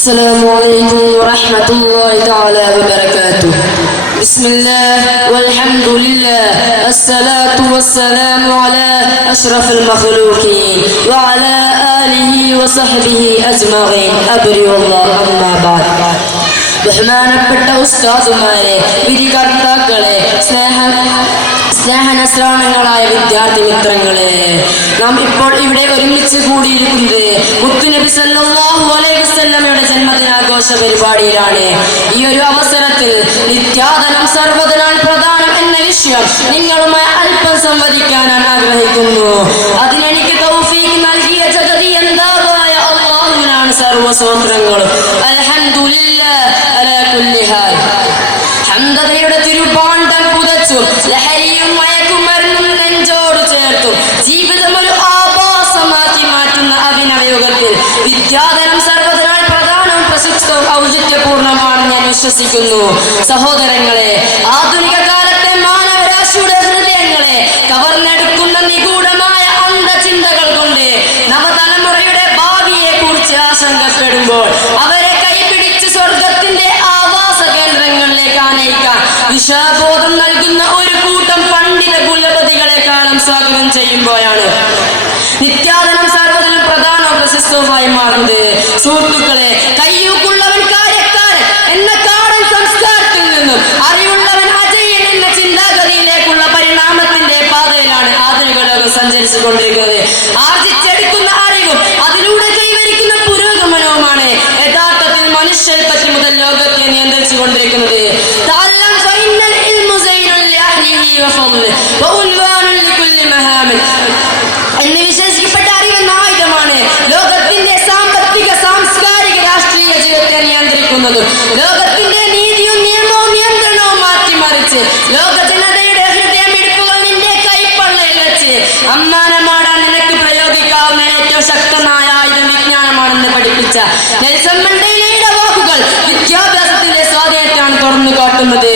السلام عليكم ورحمة الله تعالى وبركاته. بسم الله والحمد لله الصلاة والسلام على أشرف المخلوقين وعلى آله وصحبه أجمعين. أبرئ الله أما بعد. ബഹുമാനപ്പെട്ട ഉസ്താദുമാരെ, വിധികർത്താക്കളെ, സ്നേഹനസ്രാണങ്ങളായ വിദ്യാർത്ഥി മിത്രങ്ങളെ, നാം ഇപ്പോൾ ഇവിടെ ഒരുമിച്ച് കൂടിയിരിക്കുന്നത് മുത്തുനബി സല്ലല്ലാഹു അലൈഹി വസല്ലമയുടെ ജന്മദിനാഘോഷ പരിപാടിയിലാണ്. ഈ ഒരു അവസരത്തിൽ നിത്യാദനം സർവ്വധനാൽ പ്രധാനം എന്ന വിഷയം നിങ്ങളുമായി അല്പം സംവദിക്കാൻ ഞാൻ ആഗ്രഹിക്കുന്നു. അതിനെനിക്ക് തൗഫീഖ് നൽകിയ ജഗതിയന്താവായ അല്ലാഹുവിനാണ് സർവ്വസ്തോത്രങ്ങളും. അൽഹംദുലില്ലാഹ് അലാ കുല്ലി ഹാൽ. ഹംദയുടെ തിരുപാണ്ഡം പുതച്ചും ലഹരിയും മയക്കുമരുന്നും നെഞ്ചോട് ചേർത്തും ജീവിതം ഒരു ആഭാസമാക്കി മാറ്റുന്ന അഭിനവയുഗത്തിൽ വിദ്യാധനം സർവ്വധനാൽ പ്രധാനവും പ്രശസ്തവും ഔചിത്യപൂർണമാണെന്ന് ഞാൻ വിശ്വസിക്കുന്നു. സഹോദരങ്ങളെ, ആധുനിക കാലത്തെ മാനവരാശിയുടെ ഹൃദയങ്ങളെ കവർന്നെടുക്കുന്ന നിഗൂഢമായ അന്ധചിന്തകൾ കൊണ്ട് നവതലമുറയുടെ ഭാവിയെ കുറിച്ച് ആശങ്കപ്പെടുമ്പോൾ അവരെ കൈപിടിച്ച് സ്വർഗത്തിന്റെ ആവാസ കേന്ദ്രങ്ങളിലേക്ക് ആനയിക്കാൻ വിഷാബോധം നൽകുന്ന ഒരു കൂട്ടം പണ്ഡിത കുലപതികളെക്കാളും സ്വാഗതം ചെയ്യുമ്പോഴാണ് നിത്യാദനം സർവ്വതിലും പ്രധാനവും പ്രശസ്തവുമായി മാറുന്നത്. സുഹൃത്തുക്കളെ, കയ്യൂക്കുള്ളവൻ കാര്യക്കാരൻ എന്ന കാടൻ സംസ്കാരത്തിൽ നിന്നും അറിവുള്ളവൻ അജയ്യൻ എന്ന ചിന്താഗതിയിലേക്കുള്ള പരിണാമത്തിന്റെ പാതയിലാണ് ആധുനിക ലോകം സഞ്ചരിച്ചു കൊണ്ടിരിക്കുന്നത്. ആർജിച്ചെടുക്കുന്ന അറിവും അതിലൂടെ കൈവരിക്കുന്ന പുരോഗമനവുമാണ് യഥാർത്ഥത്തിൽ മനുഷ്യൽപ്പത്തി മുതൽ ലോകത്തെ നിയന്ത്രിച്ചു കൊണ്ടിരിക്കുന്നത്. എന്ന് വിശേഷിക്കപ്പെട്ട അറിവെന്ന ആയുധമാണ് ലോകത്തിന്റെ സാമ്പത്തിക, സാംസ്കാരിക, രാഷ്ട്രീയ ജീവിതത്തെ നിയന്ത്രിക്കുന്നത്. ലോകത്തിന്റെ നീതിയും നിയമവും നിയന്ത്രണവും മാറ്റിമറിച്ച് ലോക ജനതയുടെ ഹൃദയമിടിപ്പുകൾ നിന്റെ കൈപ്പള്ളയിൽ വെച്ച് അമ്മാനമാടാൻ നിനക്ക് പ്രയോഗിക്കാവുന്ന ഏറ്റവും ശക്തമായ ആയുധം വിജ്ഞാനമാണെന്ന് പഠിപ്പിച്ച നെൽസൺ മണ്ടേലയുടെ വാക്കുകൾ വിദ്യാഭ്യാസത്തിന്റെ സ്വാധീനത്തെയാണ് തുറന്നു കാട്ടുന്നത്.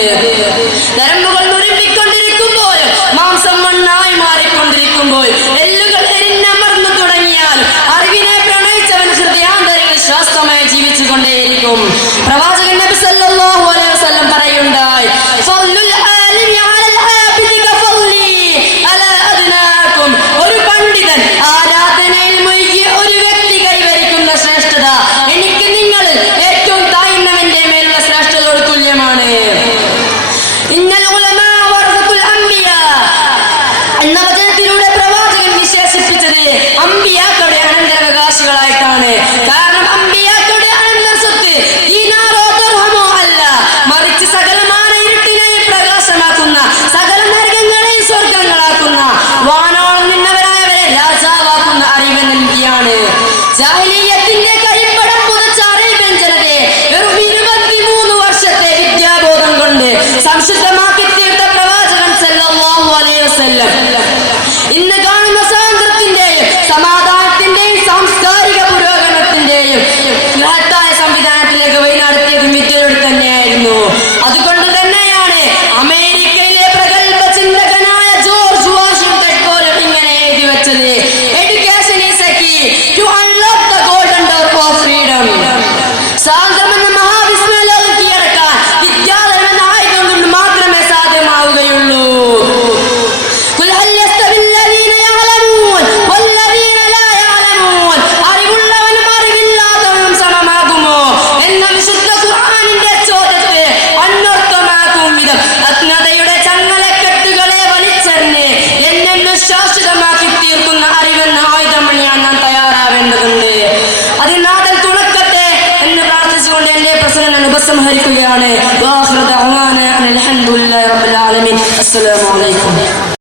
നരമ്പുകൾ നുരുമ്പിക്കൊണ്ടിരിക്കുമ്പോഴും മാംസം മണ്ണായി മാറിക്കൊണ്ടിരിക്കുമ്പോൾ എല്ലുകൾ എരിഞ്ഞമർന്നു തുടങ്ങിയാൽ അറിവിനെ പ്രണയിച്ചവൻ ഹൃദയാന്തരങ്ങളിൽ ശ്വാസമായി ജീവിച്ചു കൊണ്ടേയിരിക്കും. പ്രവാചകൻ നബി സല്ലല്ലാഹു അലൈഹി വസല്ലം പറയുണ്ടായി, ഒരു പണ്ഡിതൻ ആരാധനയിൽ മുഴുകിയ ഒരു വ്യക്തി കൈവരിക്കുന്ന ശ്രേഷ്ഠത എനിക്ക് നിങ്ങളിൽ ഏറ്റവും താഴ്ന്നവന്റെ മേലുള്ള ശ്രേഷ്ഠതയോട് തുല്യമാണ്. എന്ന വചനത്തിലൂടെ പ്രവാചകൻ വിശേഷിപ്പിച്ചത് അമ്പിയാക്കളുടെ അനന്തരാവകാശികളായിട്ടാണ്. കാരണം അമ്പിയാക്കളുടെ അനന്തര സ്വത്ത് ദീനാറോ ദിർഹമോ അല്ല, മറിച്ച് സകലമായ ഇരുട്ടിനെയും പ്രകാശമാക്കുന്ന, സകല നരകങ്ങളെയും സ്വർഗങ്ങളാക്കുന്ന, വാനോളം നിന്നവരായവരെ രാജാവാക്കുന്ന അറിവ് നൽകിയാണ്. ജാഹിലിയ്യത്തിന്റെ കരിമ്പടം പുതച്ച അറേബ്യൻ ജനതയെ വെറും 23 വർഷത്തെ വിദ്യാബോധം കൊണ്ട് സംശുദ്ധമാക്കി തീർത്ത പ്രവാചകൻ സല്ലല്ലാഹു അലൈഹി വസല്ലം ഇന്ന് കാണുന്ന സ്വാതന്ത്ര്യത്തിന്റെയും സമാധാനത്തിന്റെയും സാംസ്കാരിക പുരോഗമനത്തിന്റെയും ബൃഹത്തായ സംവിധാനത്തിലേക്ക് വഴിനടത്തിയതും വിദ്യയോട് തന്നെയായിരുന്നു. അതുകൊണ്ട് തന്നെയാണ് അമേരിക്കയിലെ പ്രഗത്ഭ ചിന്തകനായ ജോർജ് വാഷിംഗ്ടൺ പോലും ഇങ്ങനെ എഴുതി വെച്ചത്, education is a key to unlock the golden door of freedom. സ്വാതന്ത്ര്യം എന്ന മഹാവിസ്മയ ലോകം കീഴടക്കാൻ വിദ്യാധനം എന്ന ആയുധം കൊണ്ട് മാത്രമേ സാധ്യമാവുകയുള്ളൂ. അറിവുള്ളവനും അറിവില്ലാത്തവനും സമമാകുമോ എന്ന വിശുദ്ധ ഖുർആനിന്റെ ചോദ്യത്തെ അന്വർത്ഥമാക്കും വിധം അജ്ഞതയുടെ ചങ്ങലക്കെട്ടുകളെ വലിച്ചെറിഞ്ഞ് എന്നെന്നും ശാശ്വതമാക്കി തീർക്കുന്ന അറിവെന്ന ആയുധമാണ് ഞാൻ തയ്യാറാവേണ്ടതുണ്ട്. അതിനാഥൻ തുണക്കട്ടെ എന്ന് പ്രാർത്ഥിച്ചുകൊണ്ട് എന്റെ പ്രസംഗം ഉപസംഹരിക്കുകയാണ്. അൽഹംദുലില്ലാഹി റബ്ബിൽ ആലമീൻ. അസ്സലാമു അലൈക്കും.